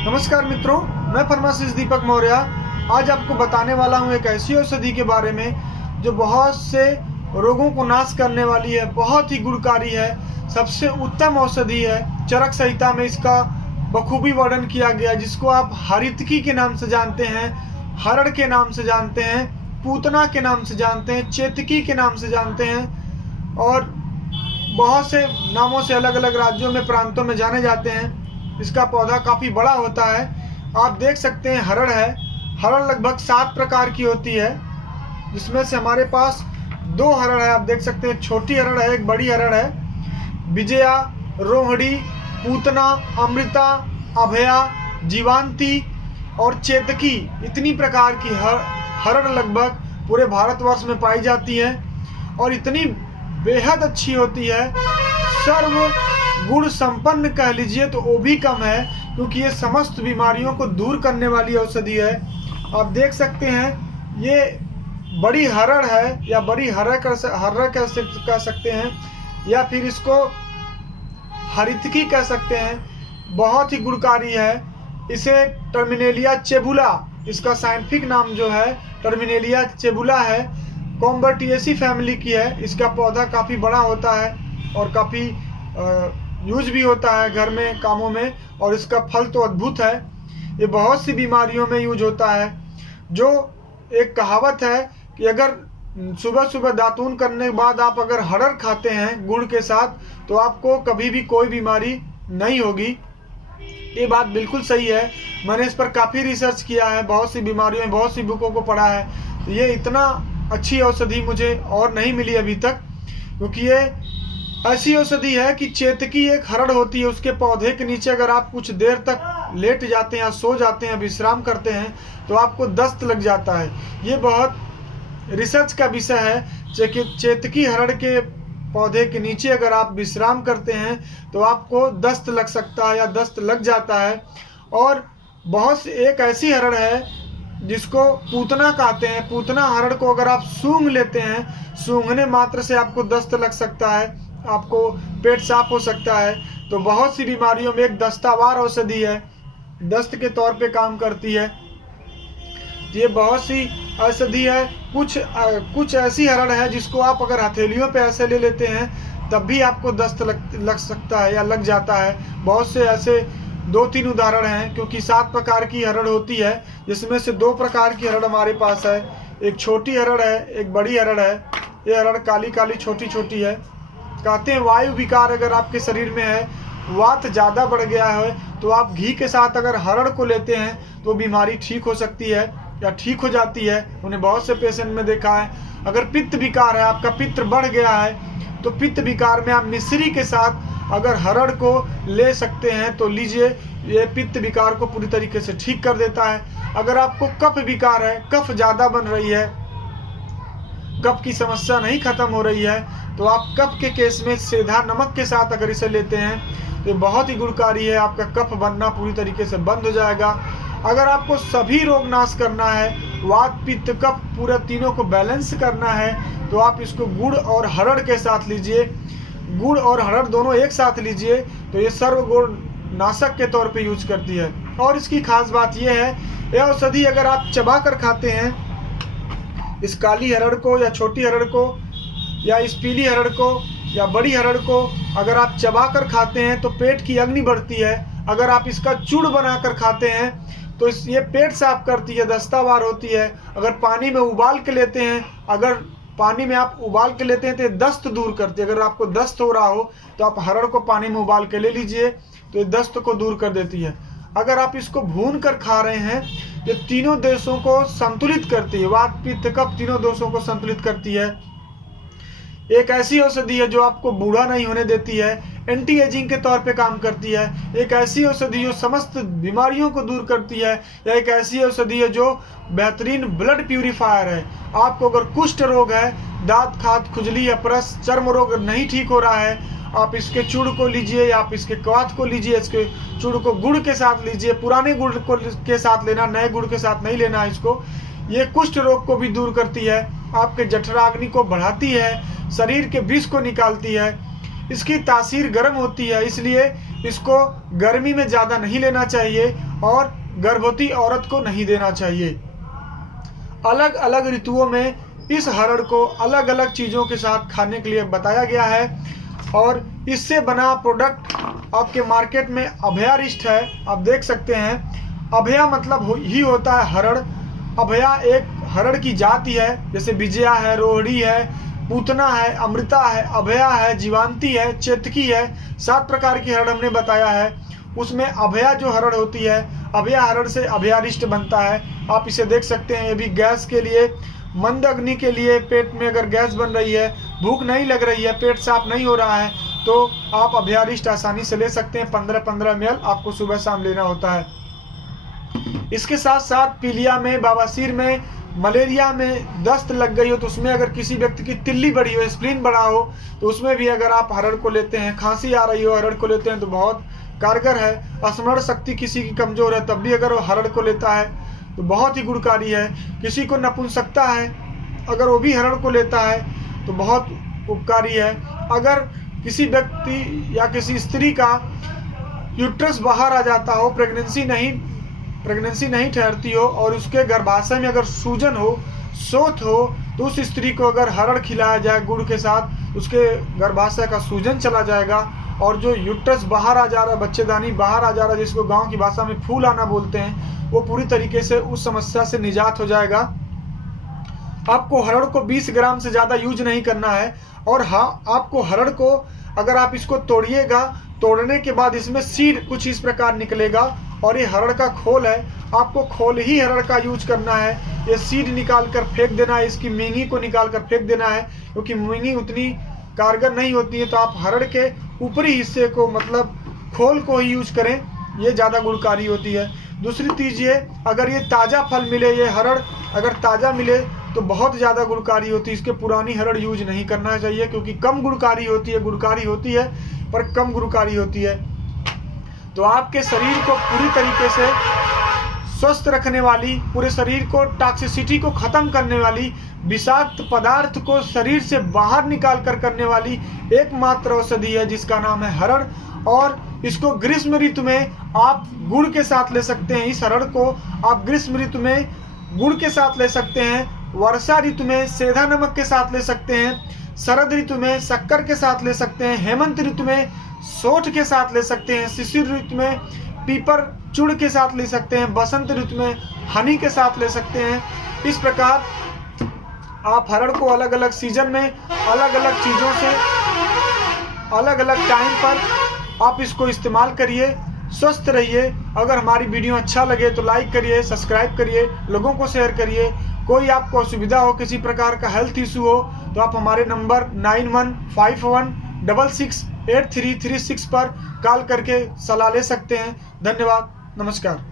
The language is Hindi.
नमस्कार मित्रों, मैं फार्मासिस्ट दीपक मौर्य आज आपको बताने वाला हूं एक ऐसी औषधि के बारे में जो बहुत से रोगों को नाश करने वाली है। बहुत ही गुणकारी है, सबसे उत्तम औषधि है। चरक संहिता में इसका बखूबी वर्णन किया गया, जिसको आप हरितकी के नाम से जानते हैं, हरड़ के नाम से जानते हैं, पूतना के नाम से जानते हैं, चेतकी के नाम से जानते हैं और बहुत से नामों से अलग अलग राज्यों में, प्रांतों में जाने जाते हैं। इसका पौधा काफ़ी बड़ा होता है। आप देख सकते हैं हरड़ है। हरड़ लगभग 7 प्रकार की होती है, जिसमें से हमारे पास 2 हरड़ है। आप देख सकते हैं, एक छोटी हरड़ है, एक बड़ी हरड़ है। विजया, रोहिणी, पूतना, अमृता, अभया, जीवांती और चेतकी, इतनी प्रकार की हरड़ लगभग पूरे भारतवर्ष में पाई जाती है और इतनी बेहद अच्छी होती है। सर्व गुण संपन्न कह लीजिए तो वो भी कम है, क्योंकि ये समस्त बीमारियों को दूर करने वाली औषधि है। आप देख सकते हैं, ये बड़ी हरड़ है या बड़ी हरड़ कह सकते हैं, या फिर इसको हरितकी कह सकते हैं। बहुत ही गुणकारी है। इसे टर्मिनेलिया चेबुला, इसका साइंटिफिक नाम जो है टर्मिनेलिया चेबुला है। कॉम्बर्टिएसी फैमिली की है। इसका पौधा काफ़ी बड़ा होता है और काफ़ी यूज भी होता है घर में, कामों में, और इसका फल तो अद्भुत है। ये बहुत सी बीमारियों में यूज होता है। जो एक कहावत है कि अगर सुबह सुबह दातून करने के बाद आप अगर हरड़ खाते हैं गुड़ के साथ, तो आपको कभी भी कोई बीमारी नहीं होगी। ये बात बिल्कुल सही है। मैंने इस पर काफ़ी रिसर्च किया है, बहुत सी बीमारियों में बहुत सी बुकों को पढ़ा है। तो ये इतना अच्छी औषधि मुझे और नहीं मिली अभी तक, क्योंकि ये ऐसी औषधि है कि चेतकी एक हरड़ होती है, उसके पौधे के नीचे अगर आप कुछ देर तक लेट जाते हैं, सो जाते हैं, विश्राम करते हैं, तो आपको दस्त लग जाता है। ये बहुत रिसर्च का विषय है। चेतकी हरड़ के पौधे के नीचे अगर आप विश्राम करते हैं तो आपको दस्त लग सकता है या दस्त लग जाता है। और बहुत सी एक ऐसी हरड़ है जिसको पूतना कहते हैं। पूतना हरड़ को अगर आप सूंघ लेते हैं, सूंघने मात्र से आपको दस्त लग सकता है, आपको पेट साफ हो सकता है। तो बहुत सी बीमारियों में एक दस्तावार औषधि है, दस्त के तौर पे काम करती है। ये बहुत सी औषधि है। कुछ ऐसी हरड़ है जिसको आप अगर हथेलियों पे ऐसे ले लेते हैं तब भी आपको दस्त लग सकता है या लग जाता है। बहुत से ऐसे 2-3 उदाहरण हैं, क्योंकि 7 प्रकार की हरड़ होती है, जिसमें से 2 प्रकार की हरड़ हमारे पास है। एक छोटी हरड़ है, एक बड़ी हरड़ है। ये हरड़ काली काली छोटी छोटी है। कहते हैं वायु विकार अगर आपके शरीर में है, वात ज़्यादा बढ़ गया है, तो आप घी के साथ अगर हरड़ को लेते हैं तो बीमारी ठीक हो सकती है या ठीक हो जाती है। उन्हें बहुत से पेशेंट में देखा है। अगर पित्त विकार है, आपका पित्त बढ़ गया है, तो पित्त विकार में आप मिश्री के साथ अगर हरड़ को ले सकते हैं तो लीजिए। ये पित्त विकार को पूरी तरीके से ठीक कर देता है। अगर आपको कफ विकार है, कफ ज़्यादा बन रही है, कफ की समस्या नहीं खत्म हो रही है, तो आप कफ के केस में सेंधा नमक के साथ अगर इसे लेते हैं तो बहुत ही गुणकारी है। आपका कफ बनना पूरी तरीके से बंद हो जाएगा। अगर आपको सभी रोग नाश करना है, वात पित्त कफ पूरे तीनों को बैलेंस करना है, तो आप इसको गुड़ और हरड़ के साथ लीजिए। गुड़ और हरड़ दोनों एक साथ लीजिए, तो ये सर्वगुण नाशक के तौर पे यूज करती है। और इसकी खास बात यह है, यह औषधि अगर आप चबा कर खाते हैं, इस काली हरड़ को या छोटी हरड़ को या इस पीली हरड़ को या बड़ी हरड़ को अगर आप चबा कर खाते हैं तो पेट की अग्नि बढ़ती है। अगर आप इसका चूड़ बनाकर खाते हैं तो ये पेट साफ करती है, दस्तावार होती है। अगर पानी में उबाल के लेते हैं, अगर पानी में आप उबाल के लेते हैं तो ये दस्त दूर करती है। अगर आपको दस्त हो रहा हो तो आप हरड़ को पानी में उबाल के ले लीजिए, तो ये दस्त को दूर कर देती है। अगर आप इसको भून कर खा रहे हैं, ये तीनों दोषों को संतुलित करती है। वात पित्त कफ तीनों दोषों को संतुलित करती है। एक ऐसी औषधि है जो आपको बूढ़ा नहीं होने देती है, एंटी एजिंग के तौर पे काम करती है। एक ऐसी औषधि जो समस्त बीमारियों को दूर करती है, या एक ऐसी औषधि है जो बेहतरीन ब्लड प्यूरिफायर है। आपको अगर कुष्ठ रोग है, दांत खाद खुजली या परस चर्म रोग नहीं ठीक हो रहा है, आप इसके चूड़ को लीजिए या आप इसके क्वाथ को लीजिए। इसके चूड़ को गुड़ के साथ लीजिए, पुराने गुड़ को के साथ लेना, नए गुड़ के साथ नहीं लेना इसको। ये कुष्ठ रोग को भी दूर करती है, आपके जठराग्नि को बढ़ाती है, शरीर के विष को निकालती है। इसकी तासीर गर्म होती है, इसलिए इसको गर्मी में ज़्यादा नहीं लेना चाहिए और गर्भवती औरत को नहीं देना चाहिए। अलग अलग ऋतुओं में इस हरड़ को अलग अलग चीज़ों के साथ खाने के लिए बताया गया है और इससे बना प्रोडक्ट आपके मार्केट में अभयारिष्ट है। आप देख सकते हैं, अभया मतलब ही होता है हरड़। अभया एक हरड़ की जाति है, जैसे विजया है, रोहिणी है, पूतना है, अमृता है, अभया है, जीवांती है, चेतकी है। 7 प्रकार की हरड़ हमने बताया है। उसमें अभया जो हरड़ होती है, अभया हरड़ से अभयारिष्ट बनता है। आप इसे देख सकते हैं, ये भी गैस के लिए, मंद अग्नि के लिए, पेट में अगर गैस बन रही है, भूख नहीं लग रही है, पेट साफ नहीं हो रहा है, तो आप अभयारिष्ट आसानी से ले सकते हैं। 15-15 ml आपको सुबह शाम लेना होता है। इसके साथ साथ पीलिया में, बवासीर में, मलेरिया में, दस्त लग गई हो तो उसमें अगर किसी व्यक्ति की तिल्ली बड़ी हो, स्प्लीन बड़ा हो, तो उसमें भी अगर आप हरड़ को लेते हैं, खांसी आ रही हो, हरड़ को लेते हैं तो बहुत कारगर है। स्मरण शक्ति किसी की कमज़ोर है, तब भी अगर वो हरड़ को लेता है तो बहुत ही गुणकारी है। किसी को नपुंसकता है, अगर वो भी हरड़ को लेता है तो बहुत उपकारी है। अगर किसी व्यक्ति या किसी स्त्री का यूट्रस बाहर आ जाता हो, प्रेगनेंसी नहीं ठहरती हो और उसके गर्भाशय में अगर सूजन हो, शोथ हो, तो उस स्त्री को अगर हरड़ खिलाया जाए गुड़ के साथ, उसके गर्भाशय का सूजन चला जाएगा और जो यूट्रस बाहर आ जा रहा है, बच्चेदानी बाहर आ जा रहा है, जिसको गांव की भाषा में फूल आना बोलते हैं, वो पूरी तरीके से उस समस्या से निजात हो जाएगा। आपको हरड़ को 20 ग्राम से ज़्यादा यूज नहीं करना है। और हाँ, आपको हरड़ को अगर आप इसको तोड़िएगा, तोड़ने के बाद इसमें सीड कुछ इस प्रकार निकलेगा और ये हरड़ का खोल है, आपको खोल ही हरड़ का यूज करना है। ये सीड निकाल कर फेंक देना है, इसकी मूंगी को निकाल कर फेंक देना है, क्योंकि मूंगी उतनी कारगर नहीं होती है। तो आप हरड़ के ऊपरी हिस्से को, मतलब खोल को ही यूज करें, ये ज़्यादा गुणकारी होती है। दूसरी चीज़ ये, अगर ये ताज़ा फल मिले, ये हरड़ अगर ताज़ा मिले तो बहुत ज़्यादा गुणकारी होती है। इसके पुरानी हरड़ यूज नहीं करना चाहिए, क्योंकि कम गुणकारी होती है, गुणकारी होती है पर कम गुणकारी होती है। तो आपके शरीर को पूरी तरीके से स्वस्थ रखने वाली, पूरे शरीर को टॉक्सिसिटी को ख़त्म करने वाली, विषाक्त पदार्थ को शरीर से बाहर निकाल कर करने वाली एकमात्र औषधि है, जिसका नाम है हरड़। और इसको ग्रीष्म ऋतु में आप गुड़ के साथ ले सकते हैं। इस हरड़ को आप ग्रीष्म ऋतु में गुड़ के साथ ले सकते हैं, वर्षा ऋतु में सेंधा नमक के साथ ले सकते हैं, शरद ऋतु में शक्कर के साथ ले सकते हैं, हेमंत ऋतु में सोंठ के साथ ले सकते हैं, शिशिर ऋतु में पीपर चूड़ के साथ ले सकते हैं, बसंत ऋतु में हनी के साथ ले सकते हैं। इस प्रकार आप हरड़ को अलग अलग सीजन में, अलग अलग चीज़ों से, अलग अलग टाइम पर आप इसको इस्तेमाल करिए, स्वस्थ रहिए। अगर हमारी वीडियो अच्छा लगे तो लाइक करिए, सब्सक्राइब करिए, लोगों को शेयर करिए। कोई आपको असुविधा हो, किसी प्रकार का हेल्थ इशू हो, तो आप हमारे नंबर 9151668336 पर कॉल करके सलाह ले सकते हैं। धन्यवाद, नमस्कार।